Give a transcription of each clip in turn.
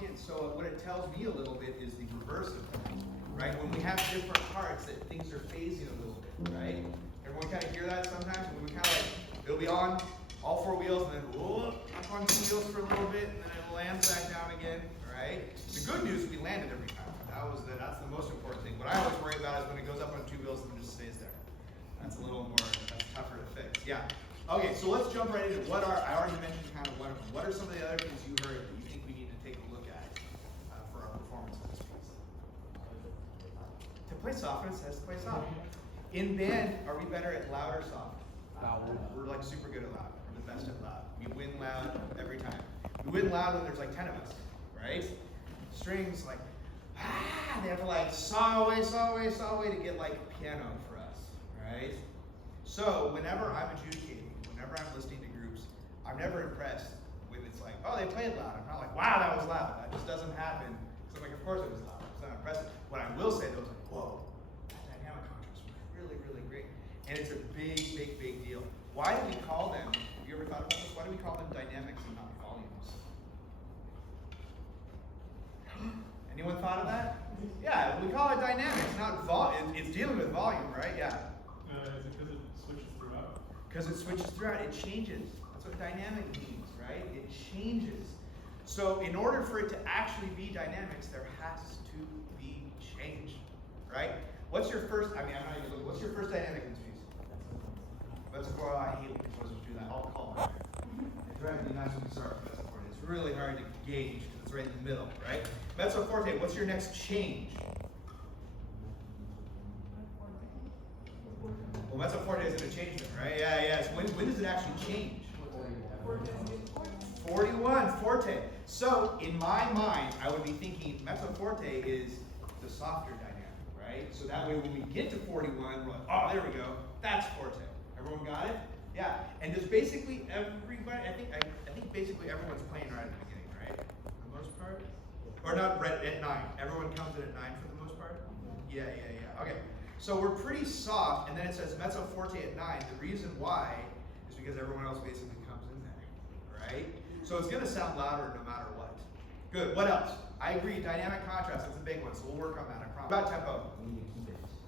lock in. So what it tells me a little bit is the reverse of that, right? When we have different parts, that things are phasing a little bit, right? Everyone kind of hear that sometimes? When we kind of like, it'll be on all four wheels and then whoop, up on two wheels for a little bit and then it lands back down again, right? The good news, we landed every time. That's the most important thing. What I always worry about is when it goes up on two wheels and it just stays there. That's a little more, that's tougher to fix. Yeah. Okay, so let's jump right into I already mentioned kind of one of them. What are some of the other things you heard that you think we need to take a look at for our performance of this piece? To play soft, it says to play soft. In band, are we better at loud or soft? Loud. We're like super good at loud. We're the best at loud. We win loud every time. We win loud when there's like 10 of us, right? Strings like, they have to like saw away to get like piano for us, right? So whenever I'm adjudicating, whenever I'm listening to groups, I'm never impressed when it's like, oh, they played loud. I'm not like, wow, that was loud. That just doesn't happen. So I'm like, of course it was loud. It's not impressive. What I will say though is like, whoa, that dynamic contrast was really, really great. And it's a big, big, big deal. Why do we call them, have you ever thought about this? Why do we call them dynamics and not volumes? Anyone thought of that? Yeah, we call it dynamics, not volume. It's dealing with volume, right? Yeah. Is it because it switches throughout? Because it switches throughout, it changes. That's what dynamic means, right? It changes. So in order for it to actually be dynamics, there has to be change, right? What's your first, I'm not even looking, what's your first dynamic in this piece? That's before I hate when composers do that. I'll call it. It's driving me nuts when we start with mezzo forte. It's really hard to gauge because it's right in the middle, right? Mezzo forte, what's your next change? Well, mezzo forte isn't a change then, right? Yeah. So when does it actually change? 41, forte. So in my mind, I would be thinking mezzo forte is the softer dynamic, right? So that way when we get to 41, we're like, oh, there we go. That's forte. Everyone got it? Yeah. And does basically everybody, I think basically everyone's playing right at the beginning, right? For the most part? Or not right at 9. Everyone comes in at 9 for the most part? Yeah. Okay. So we're pretty soft, and then it says mezzo forte at 9. The reason why is because everyone else basically comes in there, right? So it's going to sound louder no matter what. Good. What else? I agree. Dynamic contrast. That's a big one. So we'll work on that. I promise. What about tempo?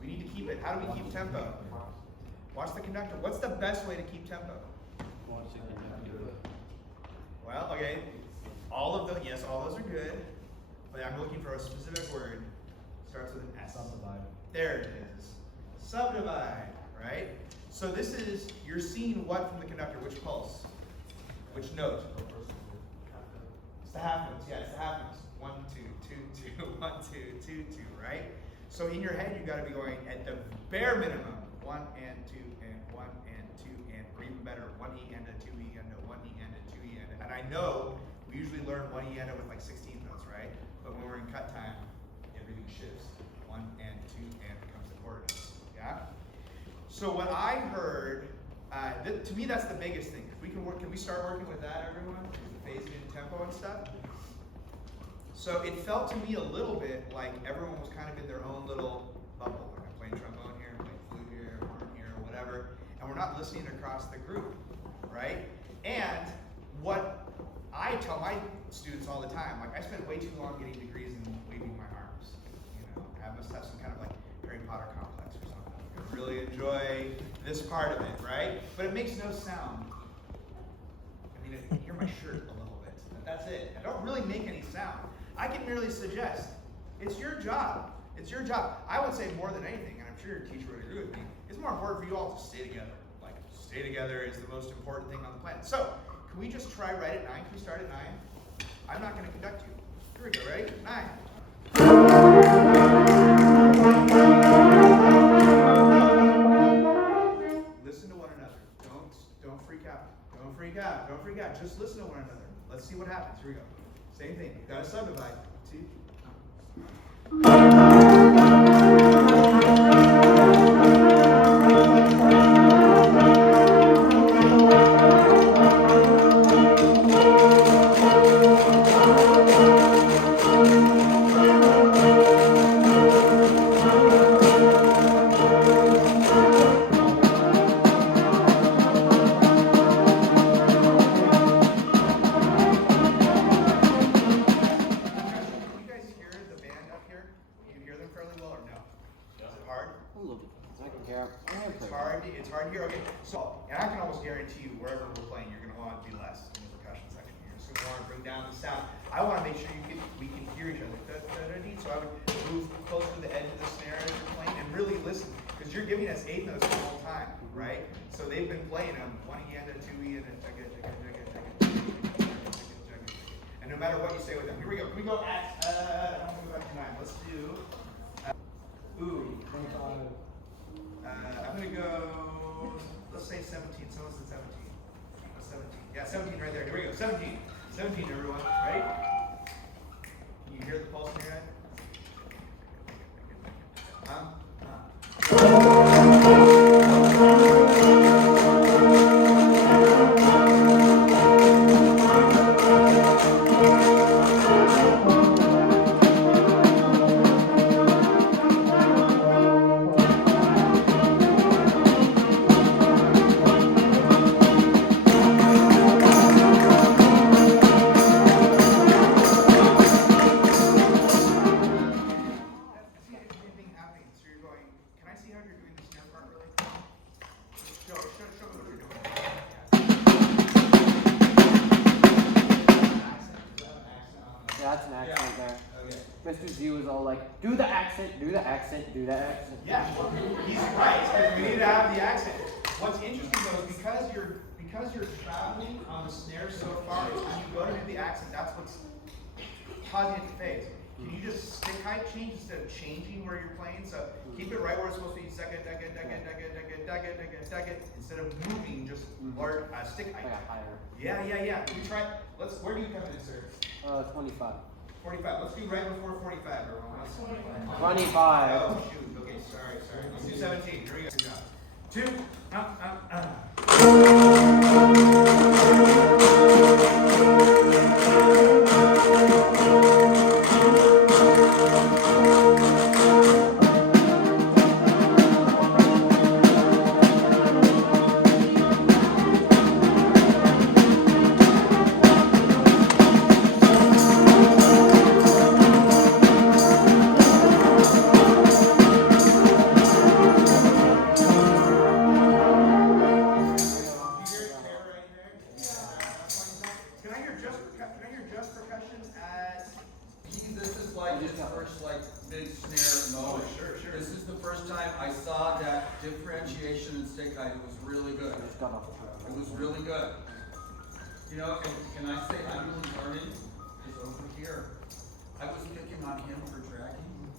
We need to keep it. How do we keep tempo? Watch the conductor. What's the best way to keep tempo? Well, okay. All those are good. But I'm looking for a specific word. Starts with an S. Subdivide. There it is. Subdivide, right? So this is, you're seeing what from the conductor? Which pulse? Which note? It's the half notes. Yeah, it's the half notes. 1, 2, 2, 2, 1, 2, 2, 2, right? So in your head, you've got to be going at the bare minimum 1 and 2 and 1 and 2 and, or even better, 1E and a 2E and a 1E and a 2E and a. And I know we usually learn 1E and a with like 16 notes, right? But when we're in cut time, everything shifts. 1 and 2 and becomes the coordinates. Yeah? So what I heard, to me that's the biggest thing. Can we start working with that, everyone? The phasing in tempo and stuff? So it felt to me a little bit like everyone was kind of in their own little bubble. Like I'm playing trombone here, I'm playing flute here, horn here, or whatever, and we're not listening across the group, right? And what I tell my students all the time, like I spent way too long getting degrees in waving my arms. You know, I must have some kind of like Harry Potter complex or something. I really enjoy this part of it, right? But it makes no sound. I mean, I hear my shirt a little bit. That's it. I don't really make any sound. I can merely suggest, it's your job. It's your job. I would say more than anything, and I'm sure your teacher would agree with me, it's more important for you all to stay together. Like, stay together is the most important thing on the planet. So, can we just try right at 9? Can we start at 9? I'm not going to conduct you. Here we go, ready? 9. Listen to one another. Don't freak out. Don't freak out. Don't freak out. Just listen to one another. Let's see what happens. Here we go. Same thing. You've got to subdivide. 2. guarantee you, wherever we're playing, you're gonna want it to be less in the percussion section. You're just gonna wanna bring down the sound. I wanna make sure we can hear each other. So I would move close to the edge of the snare as you're playing and really listen, because you're giving us 8 notes the whole time, right? So they've been playing them 1 and a 2 and a and no matter what you say with them. Here we go. Can we go at I'm gonna go back to 9. Let's do I'm gonna go, let's say 17. Someone said 17. 17. Yeah, 17 right there. Here we go. 17. 17, everyone. Ready? Can you hear the pulse in your head? That's an accent there. Okay. Mr. Z was all like, do the accent, do the accent, do the accent. Yeah, he's right, because we need to have the accent. What's interesting though is because you're traveling on the snare so far, is when you go to do the accent, that's what's causing it to phase. Can you just stick height change instead of changing where you're playing? So keep it right where it's supposed to be, instead of moving, just or stick height. Yeah, higher. Yeah. Can we try? Where do you come in, sir? 25. 45. Let's do right before 45, everyone. 25. Oh, shoot. Okay, sorry. Let's do 17. Here we go. Good job. big snare mode. Sure. This is the first time I saw that differentiation in stick height. It was really good. It was really good. You know, and can I say I'm really learning is over here. I was picking on him for dragging,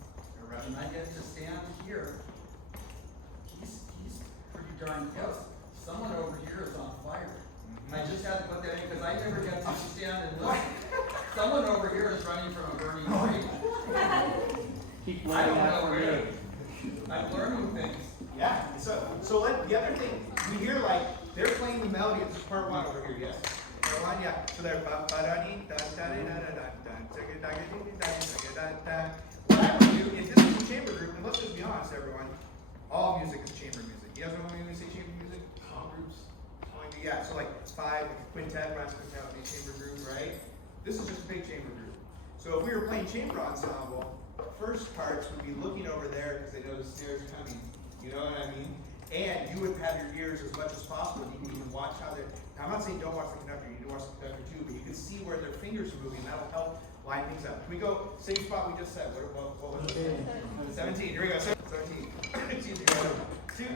and I get to stand here. He's pretty darn close. Someone over here is on fire. I just had to put that in because I never get to stand and listen. Someone over here is running from a burning tree. I don't know where. I'm learning things. Yeah. So the other thing we hear, like they're playing the melody. It's part 1 over here. Yes. Part 1. Yeah. So they're what I would do if this is a chamber group, and let's just be honest, everyone, all music is chamber music. You guys know when we say chamber music? All groups. Yeah, so like 5, like a quintet, brass quintet would be a chamber group, right? This is just a big chamber group. So if we were playing chamber ensemble, first parts would be looking over there because they know the snares are coming. You know what I mean? And you would have your ears as much as possible. You can even watch how they're. I'm not saying don't watch the conductor. You need to watch the conductor too, but you can see where their fingers are moving. That'll help line things up. Can we go same spot we just said? What was it? 17. Here we go. 17. Excuse me. 2.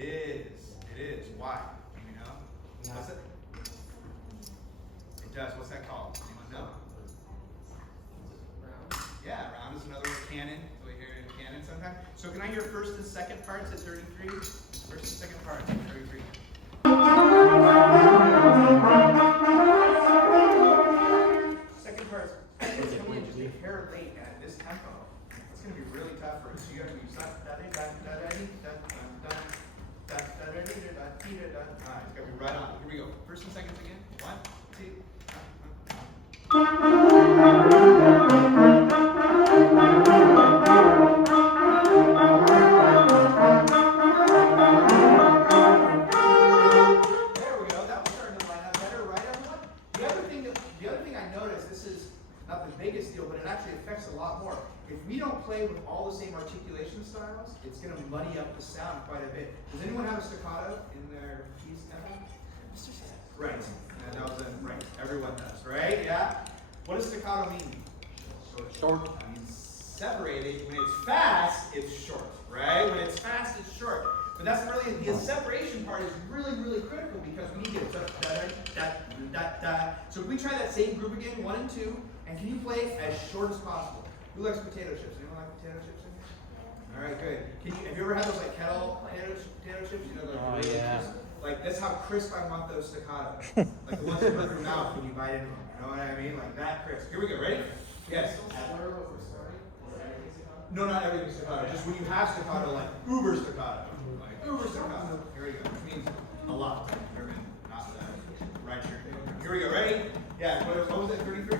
It is. Why? Do you know? What's it? It does. What's that called? Anyone know? Yeah, round is another canon. So we hear it in canon sometimes. So can I hear first and second parts at 33? First and second parts at 33. if you're late at this tempo, it's gonna be really tough for us. So you gotta be it's gotta be right on. Here we go. First and seconds again. 1, 2. If we don't play with all the same articulation styles, it's going to muddy up the sound quite a bit. Does anyone have a staccato in their keys? Right. That was right. Everyone does, right? Yeah. What does staccato mean? Short. It means separated. When it's fast, it's short, right? When it's fast, it's short. But that's really, the separation part is really, really critical because we need to get da-da-da-da-da-da. So if we try that same group again, 1 and 2, and can you play it as short as possible? Who likes potato chips? Anyone like potato chips in here? All right, good. Have you ever had those like kettle potato chips? You know, like yeah. Like that's how crisp I want those staccato. Like the ones you put in your mouth when you bite into them. You know what I mean? Like that crisp. Here we go. Ready? Yes. No, not everything staccato. Just when you have staccato, like uber staccato. Like uber staccato. Here we go. Which means a lot. Not right here. Here we go. Ready? Yeah. What was it? 33?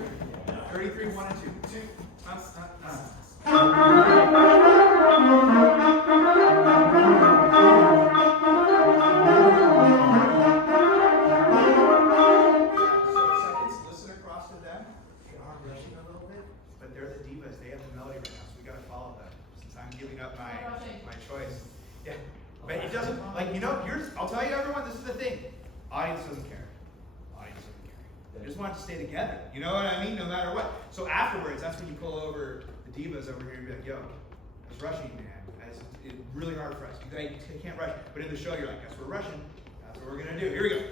33, 1 and 2. 2. So seconds, listen across to them. They are rushing a little bit, but they're the divas. They have the melody right now, so we gotta follow them. Since I'm giving up my choice. Yeah. But it doesn't, like, you know, I'll tell you everyone, this is the thing. Audience doesn't care. They just want it to stay together. You know what I mean? No matter what. So afterwards, that's when you pull over the divas over here and be like, yo, it's rushing, man. It's really hard for us. You can't rush. But in the show, you're like, guess we're rushing. That's what we're going to do. Here we go.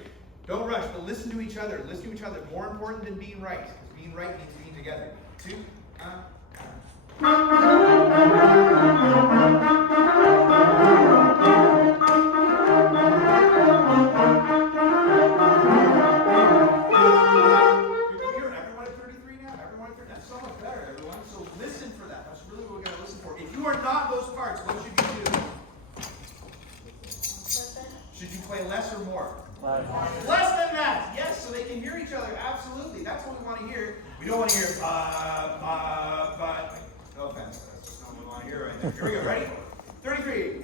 Don't rush, but listen to each other. Listen to each other. More important than being right. Because being right means being together. 2. Less or more? Less than that. Yes, so they can hear each other. Absolutely. That's what we want to hear. We don't want to hear but. No offense. That's just not what we want to hear right now. Here we go. Ready? 33.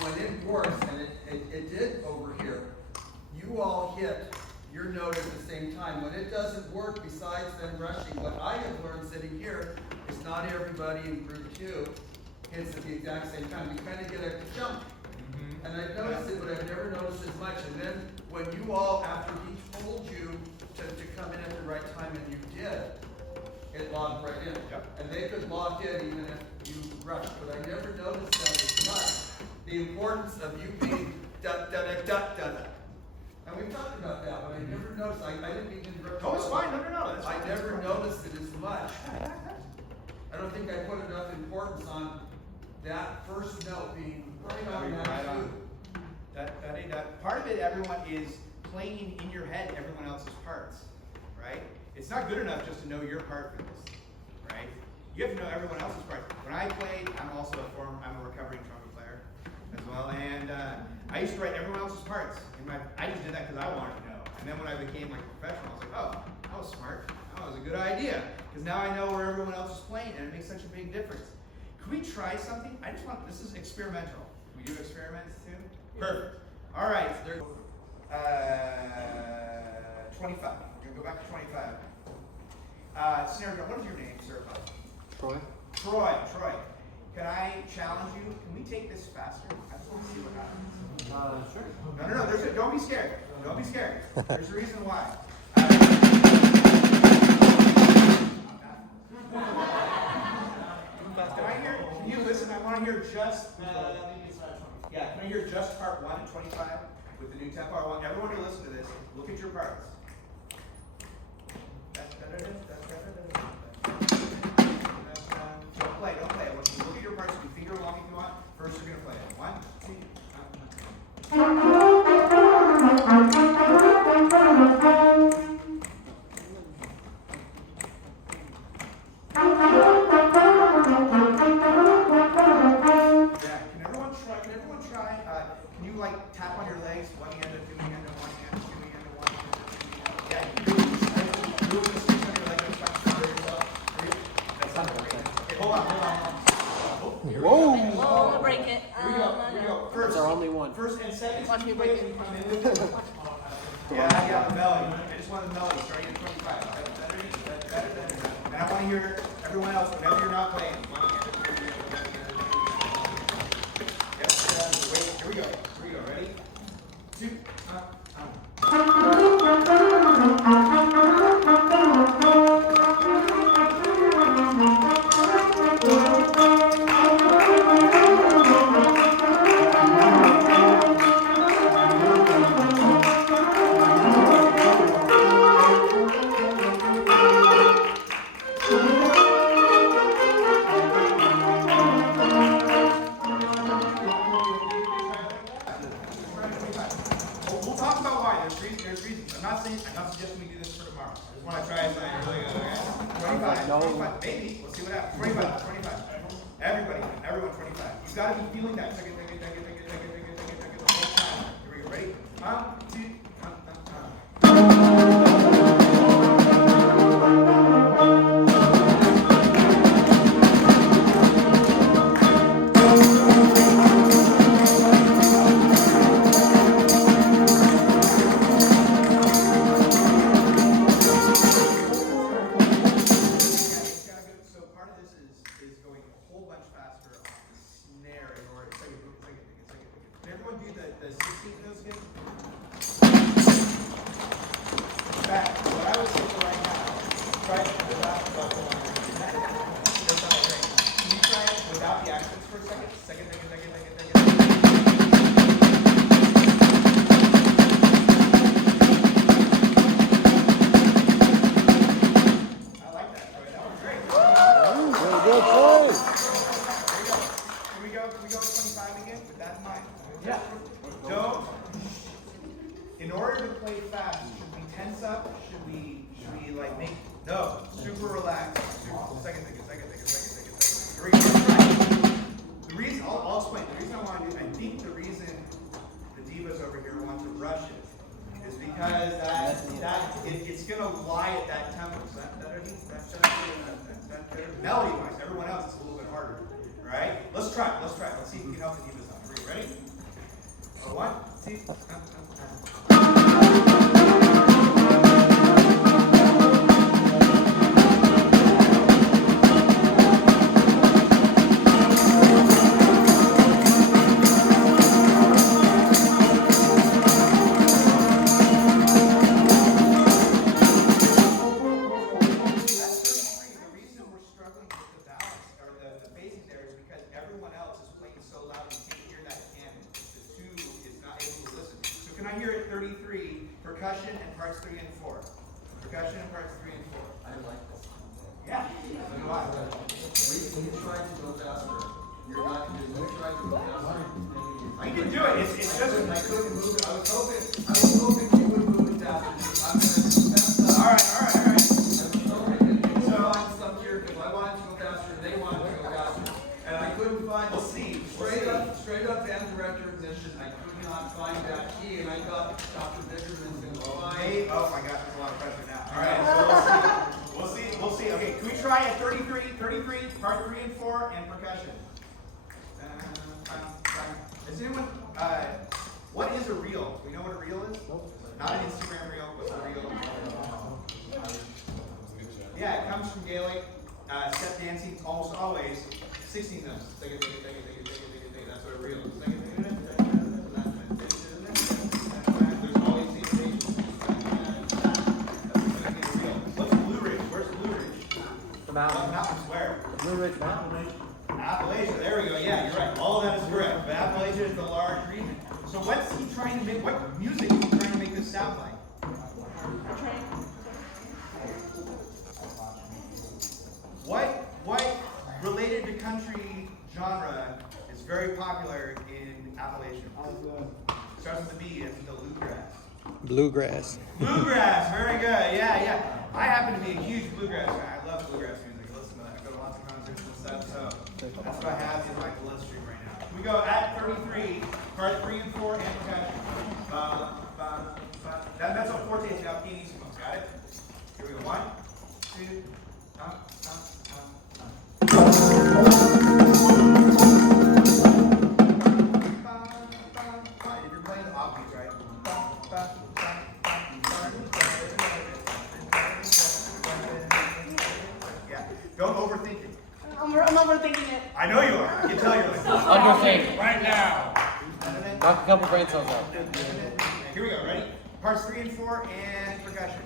When it works, and it did over here, you all hit your note at the same time. When it doesn't work, besides them rushing, what I have learned sitting here is not everybody in group 2 hits at the exact same time. You kind of get a jump. And I've noticed it, but I've never noticed as much. And then when you all, after he told you to come in at the right time, and you did, it logged right in. Yep. And they could log in even if you rushed. But I never noticed that as much. The importance of you being da-da-da-da-da-da. And we've talked about that, but I never noticed. I didn't mean to interrupt. Oh, it's fine. No. I never noticed it as much. I don't think I put enough importance on that first note being right on that cue. That part of it, everyone, is playing in your head everyone else's parts, right? It's not good enough just to know your part for this, right? You have to know everyone else's part. When I played, I'm a recovering trumpet player as well, and I used to write everyone else's parts. I just did that because I wanted to know. And then when I became like professional, I was like, oh, that was smart. That was a good idea. Because now I know where everyone else is playing, and it makes such a big difference. Could we try something? This is experimental. Can we do experiments too? Perfect. All right. 25. We're gonna go back to 25. Snare drum, what is your name, sir? Troy? Troy. Can I challenge you? Can we take this faster? I just want to see what happens. Sure. No. Don't be scared. Don't be scared. There's a reason why. Can you listen? I want to hear just, can I hear just part 1 at 25 with the new tempo? I want everyone to listen to this. Look at your parts. Don't play. I want you to look at your parts. You can finger along if you want. First, you're going to play it. 1, 2, can you like tap on your legs? One hand and 2 hand and 1 hand, 2 hand and 1 hand. Yeah, you can do the switch on your leg and start to yourself. That's not great. Okay, hold on. Whoa, we'll break it. Here we go. First, That's our only one. First and second. Watch me break it. Yeah, the melody. I just want the melody starting at 25. And I want to hear everyone else whenever you're not playing. Wait, here we go. Ready? 2, We'll talk about why. There's reasons. I'm not suggesting we do this for tomorrow. I just want to try something really good. Okay? 25, maybe. We'll see what happens. 25. Everyone, 25. You've got to be feeling that. The whole time. Here we go. Ready? 1, 2. In order to play fast, should we tense up? Should we like make, no, super relaxed. Second thing. Here we go. The reason, I'll explain. The reason I want to do, I think the reason the divas over here want to rush it is because it's going to lie at that tempo. Melody wise, everyone else is a little bit harder. Right? Let's try. Let's see if we can help the divas out. Are you ready? 1, 2, Can I hear it 33, percussion and parts 3 and 4? Percussion and parts 3 and 4. I like this. Yeah. When you try to go faster, you're not going to do it. When you try to go faster, I can do it. It's just I couldn't move it. I was hoping you would move it faster. I'm going to mess up. All right. So I'm stuck here because I wanted to go faster and they wanted to go faster. And I couldn't find the C. Straight up band director ignition. I could not find that key, and I got Dr. Bickerman's going to find. Oh my gosh, there's a lot of pressure now. All right, so we'll see. Okay, can we try at 33, part 3 and 4, and percussion? Is anyone, what is a reel? Do we know what a reel is? Not an Instagram reel, what's a reel? comes from Gaelic. Step dancing almost always 16 notes. That's what it real. There's always these stations. What's Blue Ridge? Where's Blue Ridge? The mountain. Mountains where? Blue Ridge Mountain. Appalachia. There we go. Yeah, you're right. All of that is correct. But Appalachia is the large region. So what's he trying to make? What music is he trying to make this sound like? What related to country genre is very popular in Appalachia? Starts with a B, ends with a bluegrass. Bluegrass. Very good. Yeah. I happen to be a huge bluegrass fan. I love bluegrass music. I listen to that. I go to lots of concerts and stuff. So that's what I have in my bloodstream right now. We go at 33, part 3 and 4, and percussion. That's on forte. It's now pianissimo. Got it? Here we go. 1, 2, If you're playing the offbeats, right? Yeah. Don't overthink it. I'm overthinking it. I know you are. I can tell you're like. Underthink. Right now. Knock a couple brain cells out. Here we go. Ready? Parts 3 and 4 and percussion.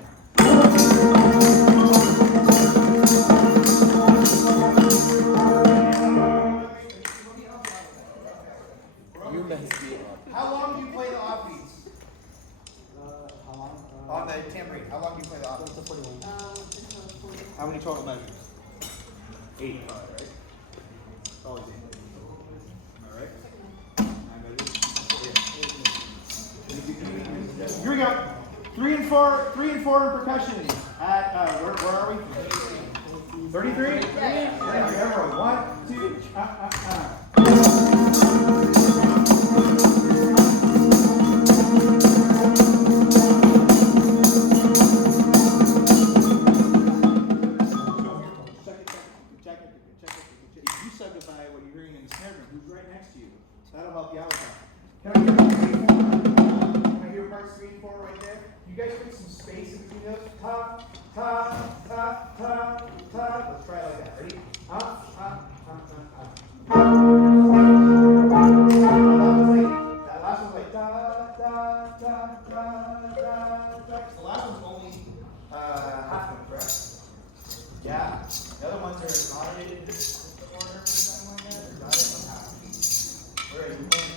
You messed me up. How long do you play the offbeats? On the tambourine. How long do you play the offbeats? How many total measures? 8. Alright. Always 8. Alright. Here we go. 3 and 4 in percussion. At where are we? 33? Yeah. Everyone. 1, 2, Subdivide what you're hearing in the snare drum. Who's right next to you? That'll help you out with that. Can I hear parts 3 and 4 right there? You guys put some space in between those. Ta, ta, ta, ta, ta. Let's try it like that. Ready? That last one's like da, da, da, da, da, da. The last one's only half note, correct? Yeah. The other ones are moderated order or something like that. Where are you playing?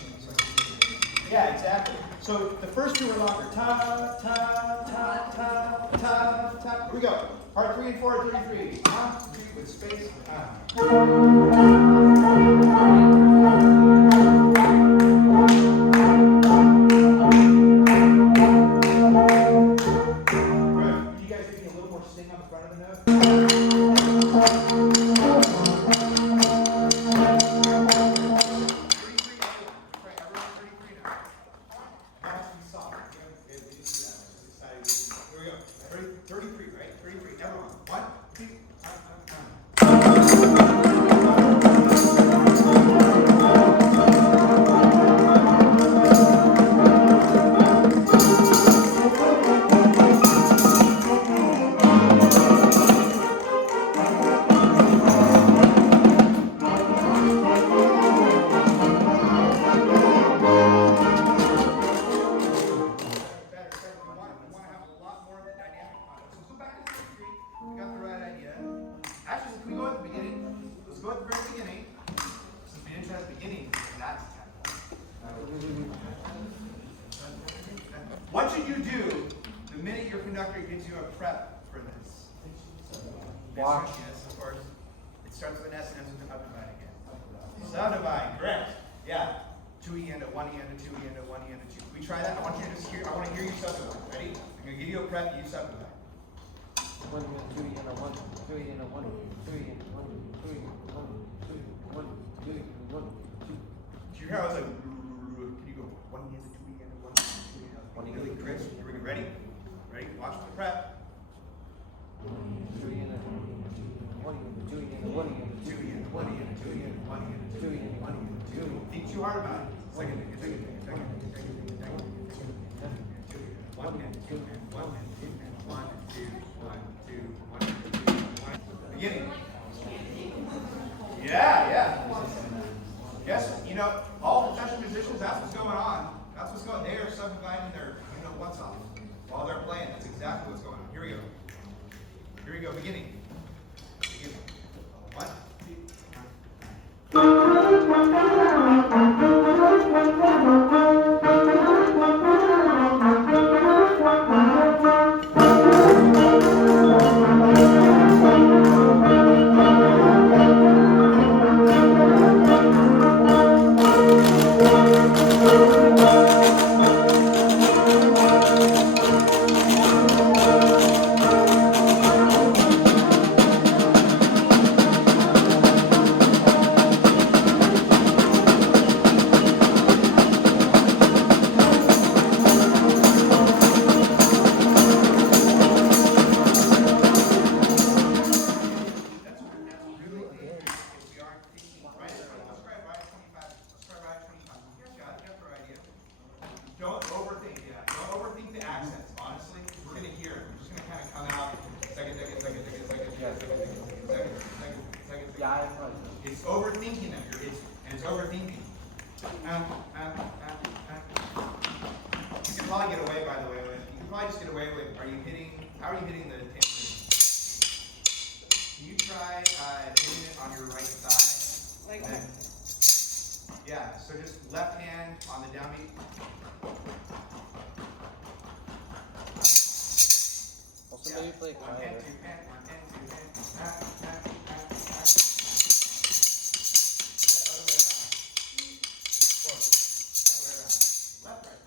Yeah, exactly. So the first two are longer. Ta, ta, ta, ta, ta, ta. Here we go. Part 3 and 4 at 33. With space. Good. You guys give me a little more sting on the front of the note? What should you do the minute your conductor gives you a prep for this? Watch. Yes, of course. It starts with an S and ends with an updivide again. Subdivide, correct. Yeah. 2E and a 1E and a 2E and a 1E and a 2. We try that. I want you to just hear. I want to hear you subdivide. Ready? I'm going to give you a prep. You subdivide. 1, 2, and a 1, 3 and a 1, 3 and a 1, 3 and a 1, 3 and a 1, 2 and a 1, 2. Did you hear? I was like, can you go 1E and a 2E and a 1, 2E and a 1? Really, Chris? Here we go. Ready? Ready? Watch the prep. 3 and a 1 and a 2 and a 1 and a 2 and a 1 and a 2 and a 1 and a 2 and a 1 and a 2. Think too hard about it. Second. 1 and 2 and 1 and 2 and 1 and 2, 1, 2, 1 and 2, 1. Beginning. Yeah. Yes, you know, all percussion musicians, that's what's going on. That's what's going on. They are subdividing their, what's off while they're playing. That's exactly what's going on. Here we go. Beginning. One, Don't overthink the accents, honestly. We're going to hear it. We're just going to kind of come out second. Yeah, I'm right. It's overthinking them. It's overthinking. You can probably get away, by the way, with, you can probably just get away with, how are you hitting the tambourine? Can you try hitting it on your right side? Like, Then, yeah, so just left hand on the downbeat. Also, maybe play One hand, quieter. two hand, one hand, two hand. Other way around. Forward. Other way around. Left, right.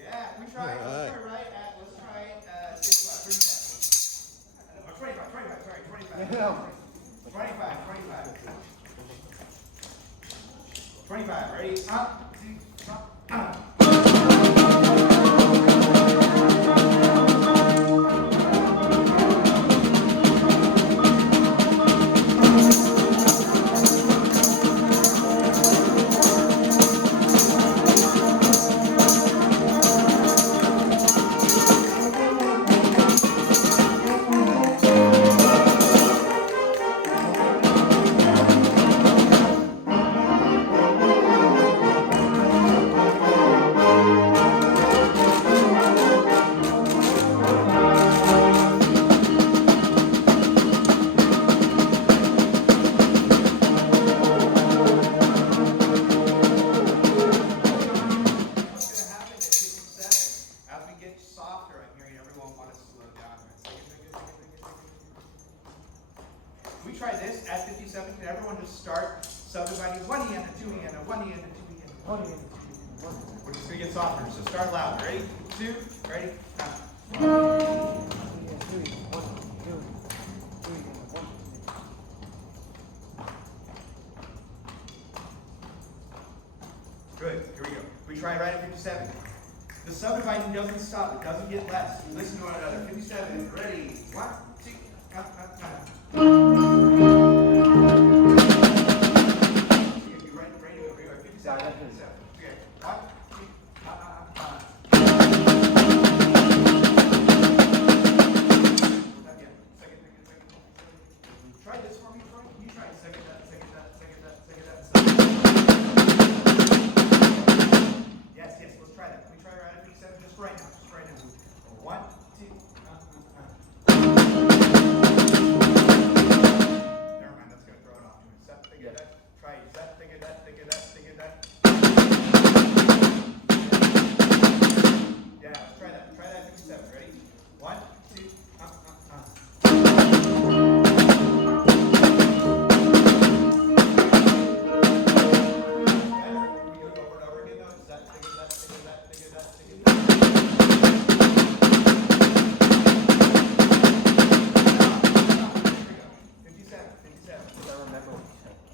Yeah. We try. Let's try right at. Let's try it. 35. Or 25. Sorry, 25. 25. Ready? Up. Up. We try this at 57. Can everyone just start subdividing 1 yen, a 2 yen, a 1 yen, a 2 yen, 1 yen, a 2 yen, 1 yen. We're just gonna get softer. So start loud. Ready? 2. Ready? Now. Good. Here we go. We try right at 57. The subdividing doesn't stop. It doesn't get less. Listen to one another. 57. Ready? 1, 2. You ready to go? 57. 57. Okay. 1, 2. Try this for me, Troy. You try second that. Yes. Let's try that. Can we try right at 57? Just right now. 1, 2. Never mind. That's gonna throw it off. Set, think of that. Try set, think of that. Yeah, let's try that. Try that at 57. Ready? 1, 2.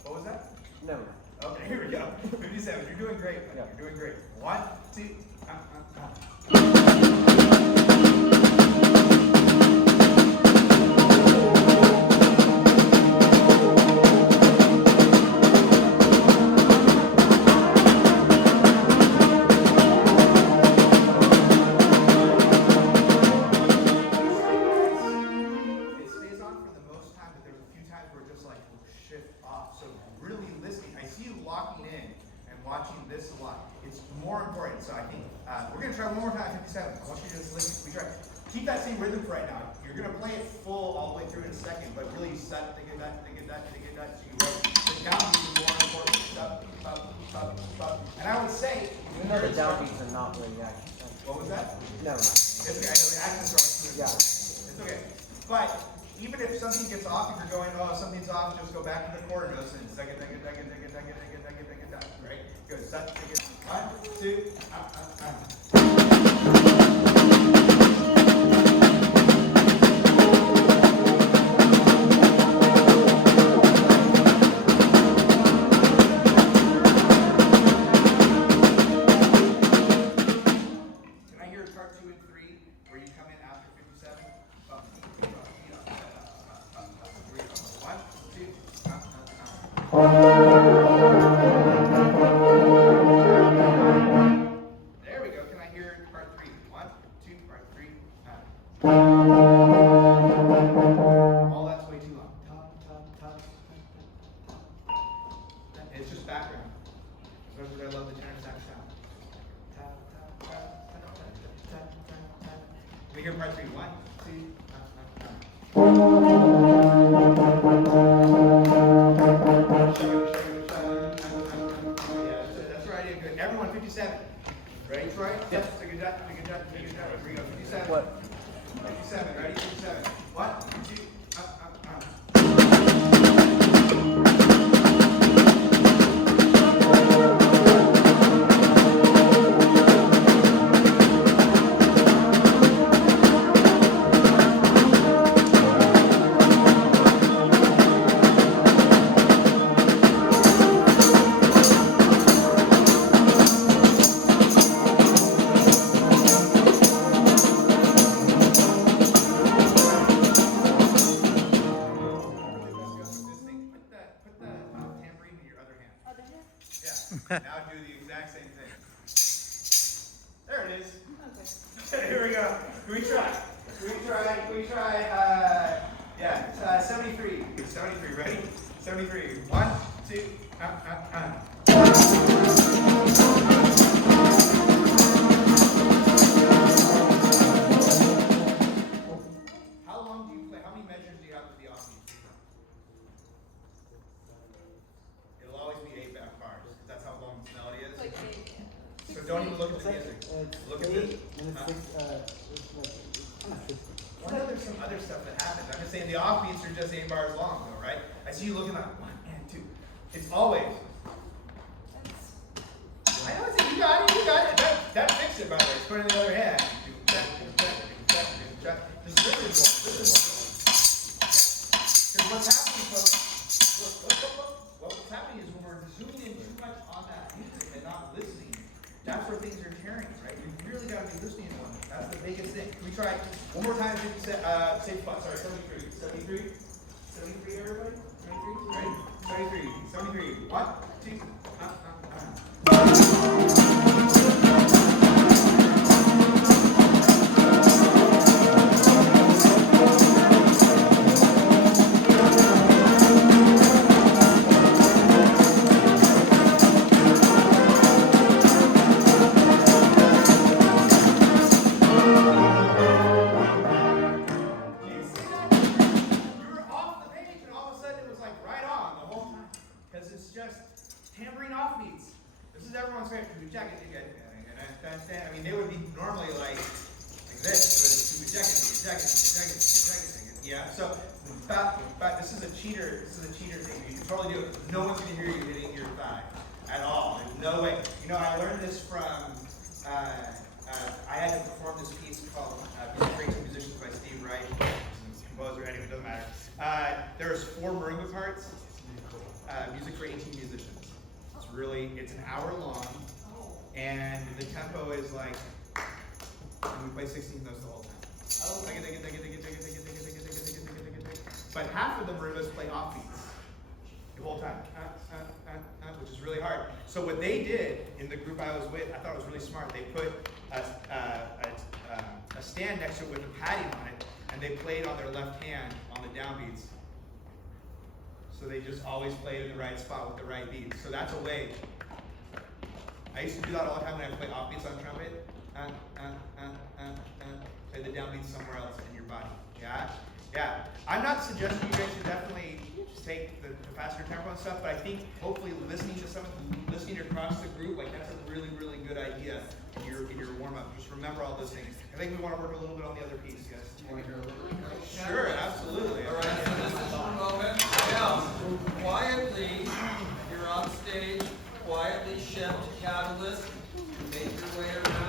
What was that? Never. Okay, here we go. 57. You're doing great. Yeah. You're doing great. 1, 2. important. So I think we're gonna try one more time, 57. I want you to just listen. We try. Keep that same rhythm for right now. You're gonna play it full all the way through in a second, but really set, think of that, think of that, think of that. So you write the downbeats is more important. Up, up, up, up. And I would say, Even though the downbeats are not really action. what was that? Never mind. It's okay. I know the accents are on too. Yeah. It's okay. But even if something gets off, if you're going, oh, something's off, just go back to the quarter notes and second, second, second, second, second, second, second, second, second, right? Good. Second, second. 1, 2, up, up, up. There we go. Can I hear part 3? 1, 2, part 3. All that's way too long. It's just background. As much as I love the tenor sax sound. Can we hear part 3? 1, 2. Yeah, that's right. Good. Everyone, 57. Ready, Troy? Yes. Take a shot. Take a shot. Take a shot. Here we go. 57. What? 57. Ready? 57. 1, 2, up. Now do the exact same thing. There it is. Okay. Here we go. Can we try? Yeah, 73. 73, ready? 73. 1, 2, How long do you play? How many measures do you have with the offbeat? It'll always be 8 back bars, because that's how long this melody is. Like So don't even look at the music. Look at this. I know there's some other stuff that happens. I'm just saying the offbeats are just 8 bars long, though, right? I see you looking like 1 and 2. It's always. I know it's you got it. That fixed it, by the way. It's put it in the other hand. This is one. Because what's happening, folks? Look. What's happening is when we're zooming in too much on that music and not listening, that's where things are tearing, right? You really got to be listening to them. That's the biggest thing. Can we try one more time? Same spot. Sorry, 73. 73. 73, everybody? 73? Ready? 73. 1, 2, tambourine offbeats. This is everyone's favorite. I mean, they would be normally like this, but it's jacket. Yeah. So, but this is a cheater. This is a cheater thing. You can totally do it. No one's gonna hear you hitting your thigh at all. There's no way. You know, I learned this from. I had to perform this piece called "Music for 18 Musicians" by Steve Wright. He's a composer. Anyway, it doesn't matter. There's 4 marimba parts. Music for 18 musicians. It's an hour long, and the tempo is like, and we play 16 notes the whole time. But half of the marimbas play offbeats the whole time, which is really hard. So what they did in the group I was with, I thought it was really smart. They put a stand next to it with a padding on it, and they played on their left hand on the downbeats. So they just always played in the right spot with the right beats. So that's a way. I used to do that all the time when I play offbeats on trumpet. Play the downbeats somewhere else in your body. Yeah? Yeah. I'm not suggesting you guys should definitely just take the faster tempo and stuff, but I think hopefully listening across the group, like that's a really, really good idea in your warm-up. Just remember all those things. I think we want to work a little bit on the other piece, yes? Sure, absolutely. All right, so this is your moment. Now, quietly, you're on stage, quietly shift catalyst, make your way around.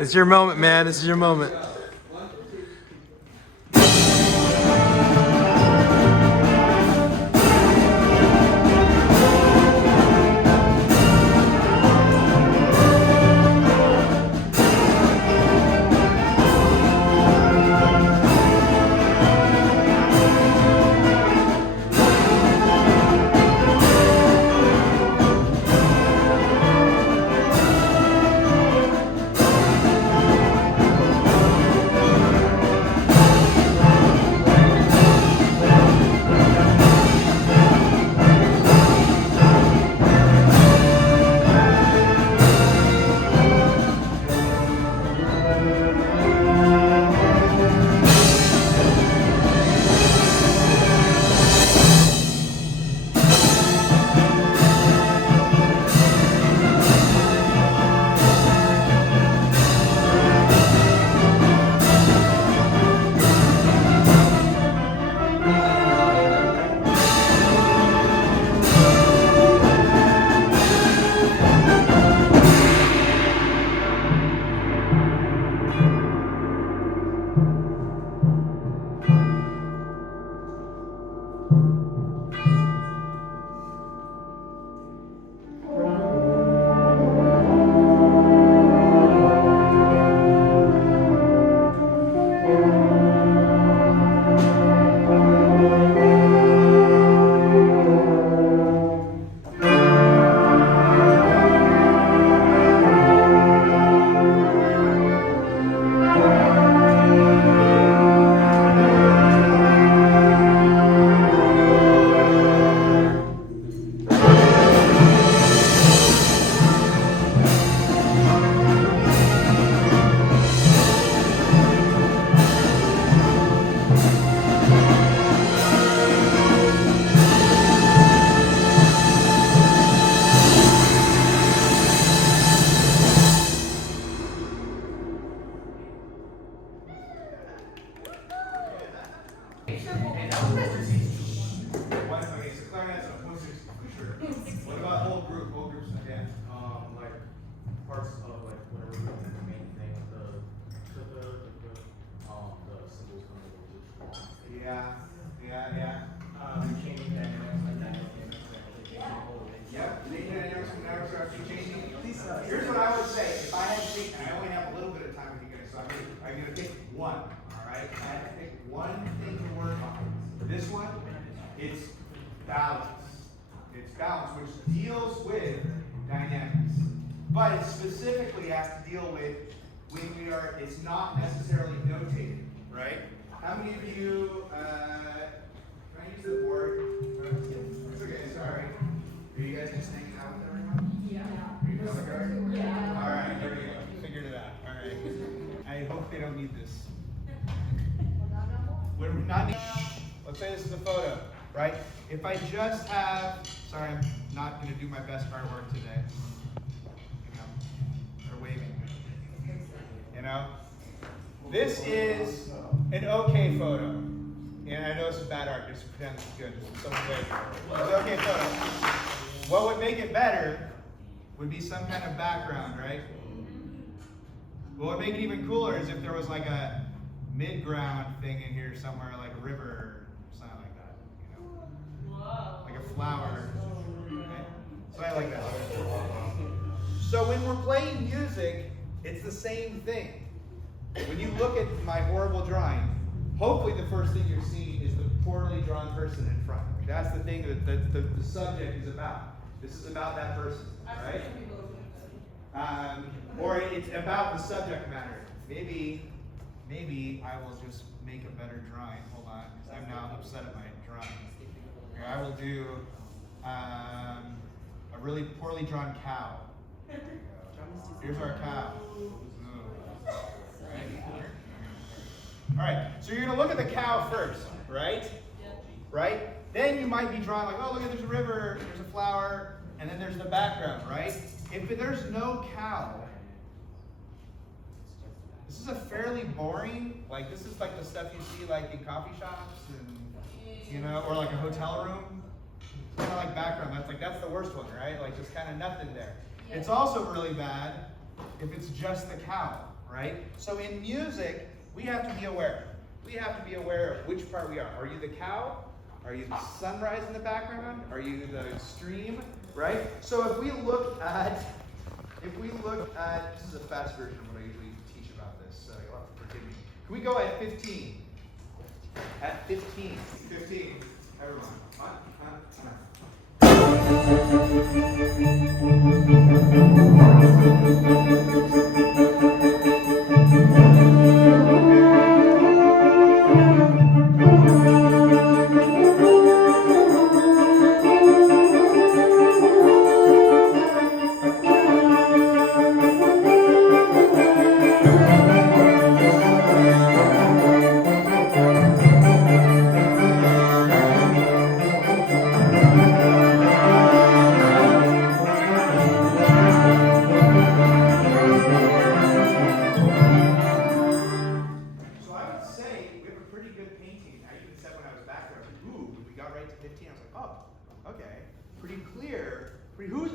It's your moment, man. This is your moment. One, okay, so clarinet's a 160 for sure. What about whole group? Whole groups, yeah. Like parts of like whatever the main thing, the symbols from the Yeah. changing dynamics like that. Yep, main dynamics from networks are actually changing. Here's what I would say. If I had to pick, I only have a little bit of time with you guys, so I'm gonna pick one. All right, if I had to pick one thing to work on. This one, it's balance. It's balance, which deals with dynamics, but it specifically has to deal with when we are. It's not necessarily notated, right? How many of you? Can I use the board? It's okay. Sorry. Are you guys just hanging out with everyone? Yeah. Are you color guard? Yeah. All right. There we go. Figured it out. All right. I hope they don't need this. We're not. Let's say this is a photo, right? If I just have, sorry, I'm not going to do my best artwork today. You know, they're waving. You know, this is an okay photo. And I know this is bad art, just pretend it's good. Just someone waving. It's an okay photo. What would make it better would be some kind of background, right? What would make it even cooler is if there was like a mid-ground thing in here somewhere, like a river or something like that, you know? Like a flower, right? Something like that. So when we're playing music, it's the same thing. When you look at my horrible drawing, hopefully the first thing you're seeing is the poorly drawn person in front. That's the thing that the subject is about. This is about that person, right? Or it's about the subject matter. Maybe I will just make a better drawing. Hold on, because I'm now upset at my drawing. Here, I will do a really poorly drawn cow. Here's our cow. All right, so you're gonna look at the cow first, right? Right? Then you might be drawing like, oh, look, there's a river, there's a flower, and then there's the background, right? If there's no cow, this is a fairly boring, like this is like the stuff you see like in coffee shops and, you know, or like a hotel room. Kind of like background, that's the worst one, right? Like just kind of nothing there. It's also really bad if it's just the cow, right? So in music, we have to be aware. We have to be aware of which part we are. Are you the cow? Are you the sunrise in the background? Are you the stream, right? So if we look at, this is a fast version of what I usually teach about this, so you'll have to forgive me. Can we go at 15? At 15. 15. Everyone.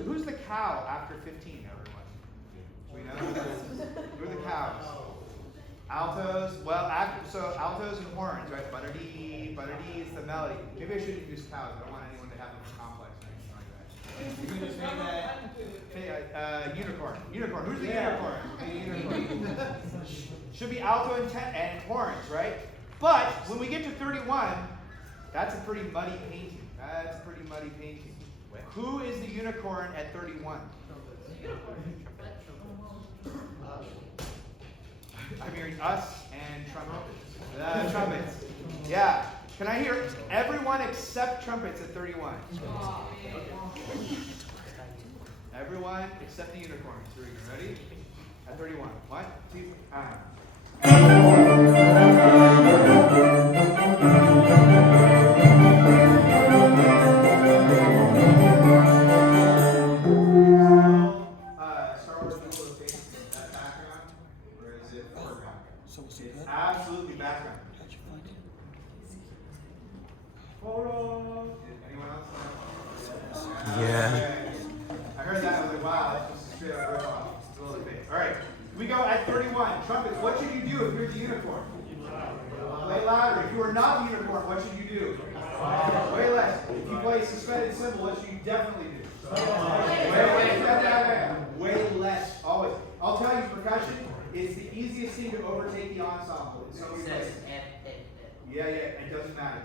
Who's the cow after 15, everyone? We know who are the cows? Altos, well, altos and horns, right? Butter-dee is the melody. Maybe I shouldn't use cows. I don't want anyone to have a complex or anything like that. You can just make that unicorn. Unicorn. Who's the unicorn? The unicorn. Should be alto and horns, right? But when we get to 31, that's a pretty muddy painting. Who is the unicorn at 31? I'm hearing us and trumpets. Trumpets. Yeah. Can I hear everyone except trumpets at 31? Everyone except the unicorns. Here we go. Ready? At 31. 1, 2, absolutely background. are not the unicorn, what should you do? Way less. If you play suspended cymbal, what should you definitely do? Way less. Always. I'll tell you, percussion is the easiest thing to overtake the ensemble. In so many ways. Yeah, it doesn't matter.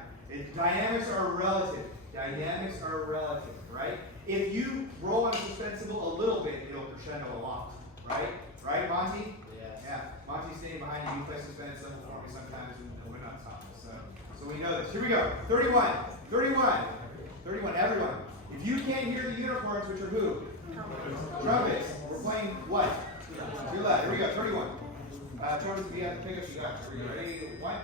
Dynamics are relative. Dynamics are relative, right? If you roll on a suspended cymbal a little bit, it'll crescendo a lot, right? Right, Monty? Yeah. Monty's standing behind you. You play suspended cymbal for me sometimes when we're not talking. So we know this. Here we go. 31. 31. 31. Everyone. If you can't hear the unicorns, which are who? Trumpets. We're playing what? To your left. Here we go. 31. Trumpets, if you have to pick up, you got it. Here we go. Ready? 1,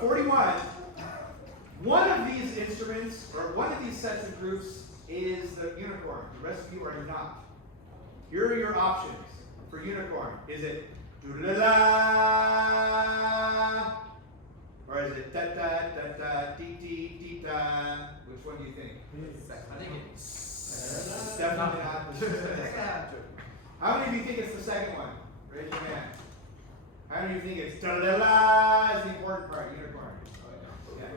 41. One of these instruments, or one of these sets of groups, is the unicorn. The rest of you are not. Here are your options for unicorn. Is it do-da-da-da? Or is it da-da-da-da, dee-dee-dee-da? Which one do you think? I think it's Definitely not the second. How many of you think it's the second one? Raise your hand. How many of you think it's da-da-da-da is the important part, unicorn? Okay.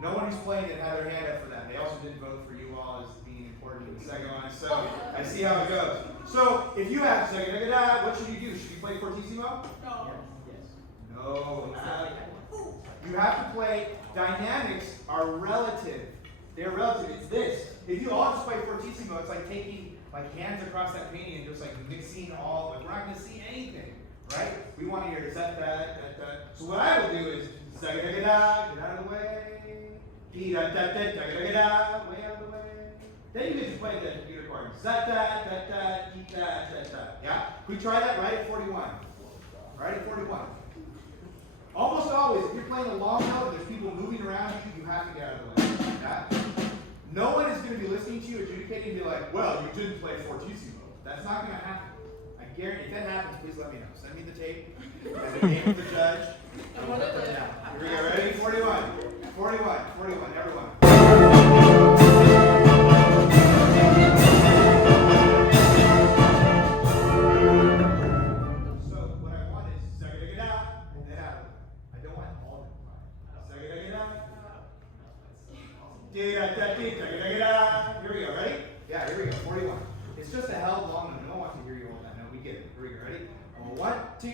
No one who's playing it had their hand up for that. They also didn't vote for you all as being important in the second one. So I see how it goes. So if you have da-da-da-da, what should you do? Should you play fortissimo? No. Yes. No. You have to play. Dynamics are relative. They're relative. It's this. If you all just play fortissimo, it's like taking like hands across that painting and just like mixing all. Like we're not going to see anything, right? We want to hear that. So what I will do is da-da-da-da, get out of the way. Da-da-da-da, way out of the way. Then you get to play the unicorn. Yeah? We try that right at 41. Right at 41. Almost always, if you're playing a long note, there's people moving around you, you have to get out of the way. Yeah? No one is going to be listening to you, adjudicating, and be like, well, you didn't play fortissimo. That's not going to happen. I guarantee, if that happens, please let me know. Send me the tape, and the name of the judge. Here we go, ready? 41. 41, everyone. So, what I want is, da-da-da-da, and then out. I don't want all of it. Da-da-da-da. Here we go, ready? Yeah, here we go, 41. It's just a hell of a long note. No one wants to hear you hold that note. We get it. Here we go, ready? 1, 2,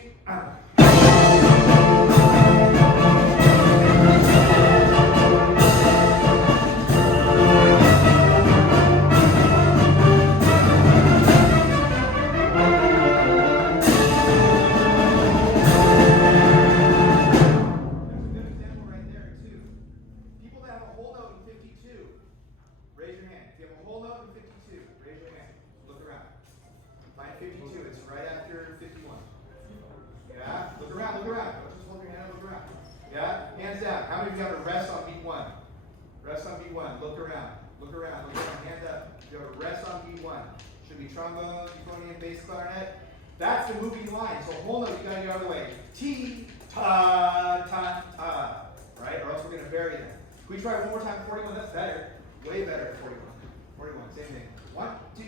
trombone, euphonium, bass clarinet. That's the moving line. So whole note, you gotta get out of the way. T, ta, ta, ta. Right? Or else we're gonna vary them. Can we try one more time at 41? That's better. Way better at 41. 41, same thing. 1, 2,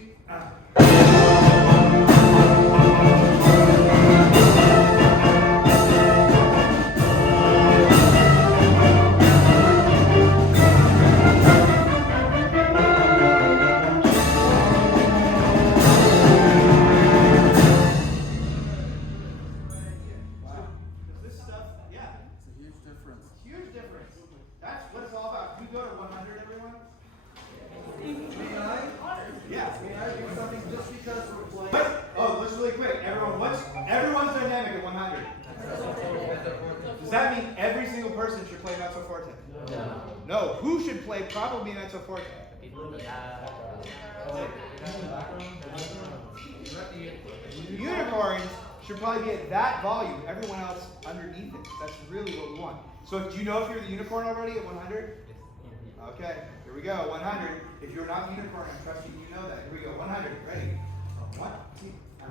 May I do something just because we're who should play probably mezzo forte? Unicorns should probably be at that volume. Everyone else underneath it. That's really what we want. So do you know if you're the unicorn already at 100? Okay, here we go. 100. If you're not the unicorn, I'm trusting you know that. Here we go. 100. Ready? 1, 2, 5.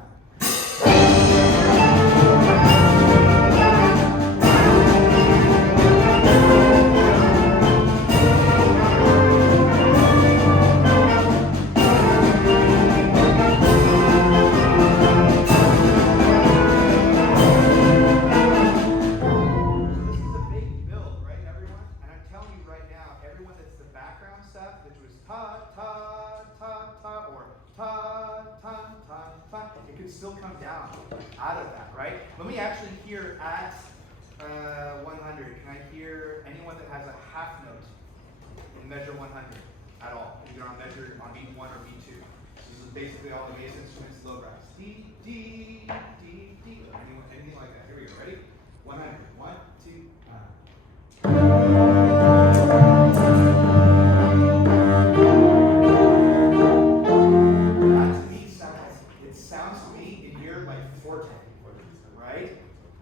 It could still come down out of that, right? Let me actually hear at 100. Can I hear anyone that has a half note in measure 100 at all? Either on measure on beat 1 or beat 2. This is basically all the bass instruments, low brass. D, D, D, D. Anything like that. Here we go. Ready? 100. 1, 2, sounds to me in here like forte, right?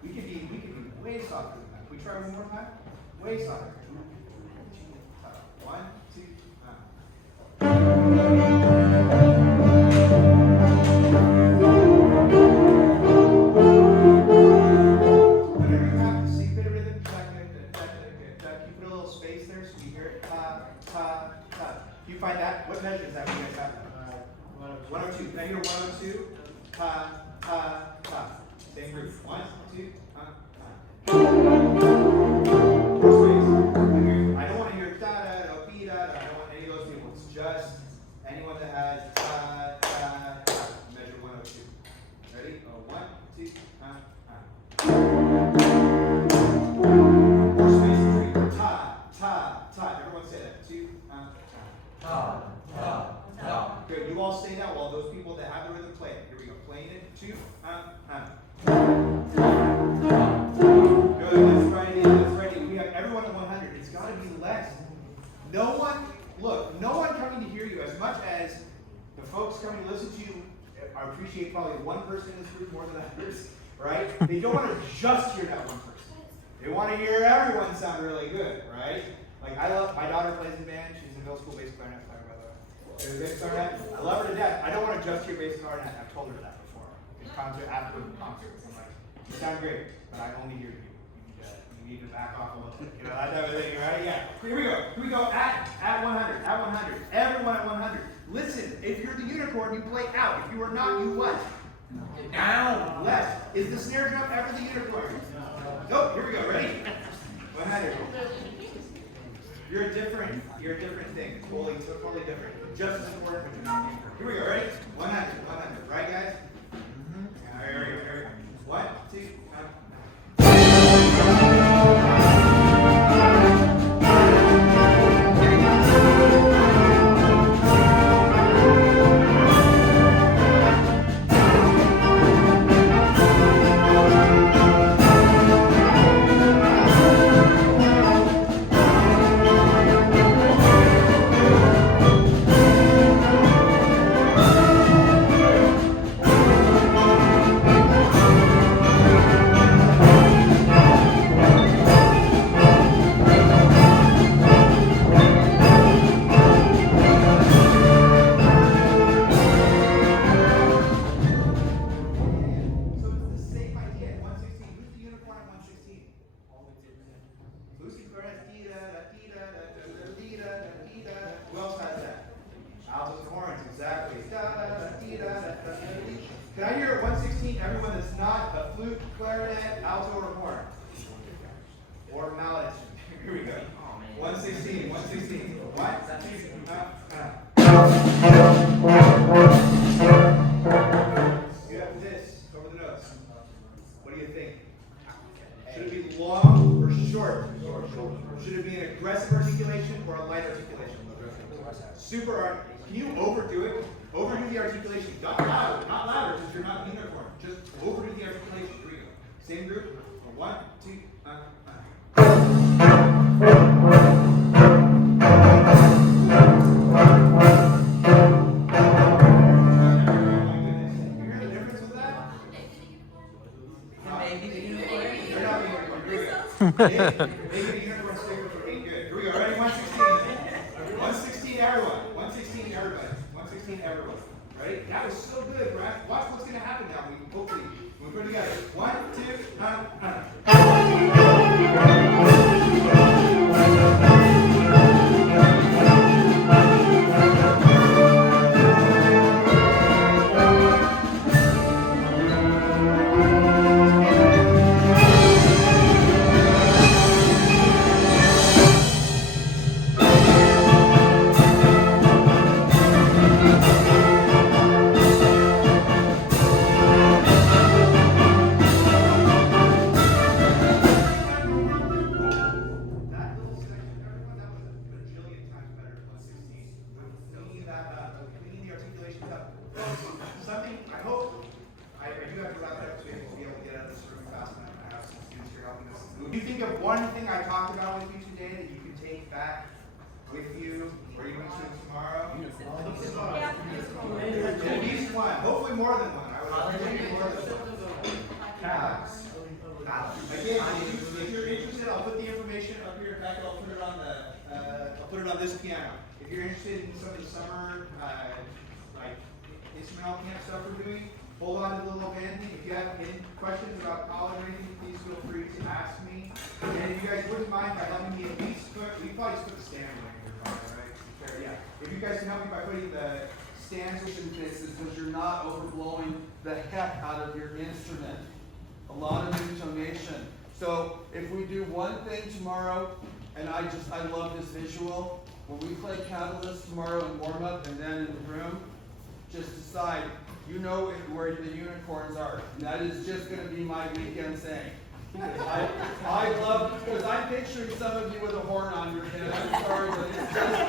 We could be way softer than that. We try one more time? Way softer. 1, 2, whenever you have the sync bit of rhythm, you put a little space there so you hear it. Ta, ta, ta. Do you find that? What measure is that when you guys have that? 102. Can I hear 102? Ta, ta, ta. Same group. 1, 2, ta, ta. More space. I don't want to hear da da da be da da. I don't want any of those people. It's just anyone that has ta, ta, ta. Measure 102. Ready? 1, 2, ta, ta. More space. 3. Ta, ta, ta. Everyone say that. 2, ta, ta. Ta, ta. Good. You all say that while those people that have the rhythm play it. Here we go. Playing it. 2, Good. Let's try it in. Let's try it in. We have everyone at 100. It's got to be less. No one, look, no one coming to hear you as much as the folks coming to listen to you. I appreciate probably one person in this group more than others, right? They don't want to just hear that one person. They want to hear everyone sound really good, right? Like I love, my daughter plays in band. She's in middle school bass clarinet player, by the way. Bass clarinet. I love her to death. I don't want to just hear bass clarinet. I've told her that before. In concert, after concerts. I'm like, you sound great, but I only hear you. You need to back off a little bit. You know, that type of thing, right? Yeah. Here we go. Here we go. At 100. At 100. Everyone at 100. Listen, if you're the unicorn, you play out. If you are not, you what? Down. Less. Is the snare drum ever the unicorn? Nope. Here we go. Ready? 100. You're a different thing. Totally different. Just as important, but you're not unicorn. Here we go. Ready? 100. 100. Right, guys? Mm-hmm. Here we go. 1, 2, 3. Who else has that? Altos and horns, exactly. Can I hear at 116 everyone that's not a flute, clarinet, alto, or horn? Or mallet instrument. Here we go. 116, 116. What? You have this over the notes. What do you think? Should it be long or short? Should it be an aggressive articulation or a light articulation? Super art. Can you overdo it? Overdo the articulation. Not louder because you're not a unicorn. Just overdo the articulation. Here we go. Same group. 1, 2, Make it a unicorn sticker for 8 good. Here we go. Ready? 116. 116 everyone. 116 everybody. 116 everyone. Right? That was so good, Brad. Watch what's gonna happen now. Hopefully we put it together. 1, That little section, everyone, that was a bajillion times better than 116. Cleaning that up, cleaning the articulations up. Something, I hope, I do have to wrap it up so we'll be able to get out of this room fast enough. I have some students here helping us. If you think of one thing I talked about with you today that you can take back with you, or even to tomorrow, at least one, hopefully more than one. I would hopefully more than one. Calves. Again, if you're interested, I'll put the information up here. In fact, I'll put it on this piano. If you're interested in some of the summer, like instrumental camp stuff we're doing, hold on to the little band. If you have any questions about college or anything, please feel free to ask me. And if you guys wouldn't mind by helping me at least we probably just put the stand in here, right? Sure, yeah. If you guys can help me by putting the stands Position fixes because you're not overblowing the heck out of your instrument. A lot of intonation. So if we do one thing tomorrow, and I love this visual, when we play Catalyst tomorrow and warm up and then in the room, just decide, you know where the unicorns are. And that is just going to be my weekend saying. I love, because I'm picturing some of you with a horn on your head. I'm sorry, but it's just,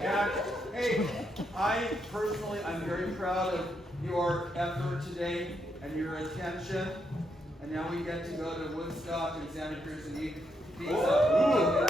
and hey, I'm very proud of your effort today and your attention. And now we get to go to Woodstock and Santa Cruz and eat pizza.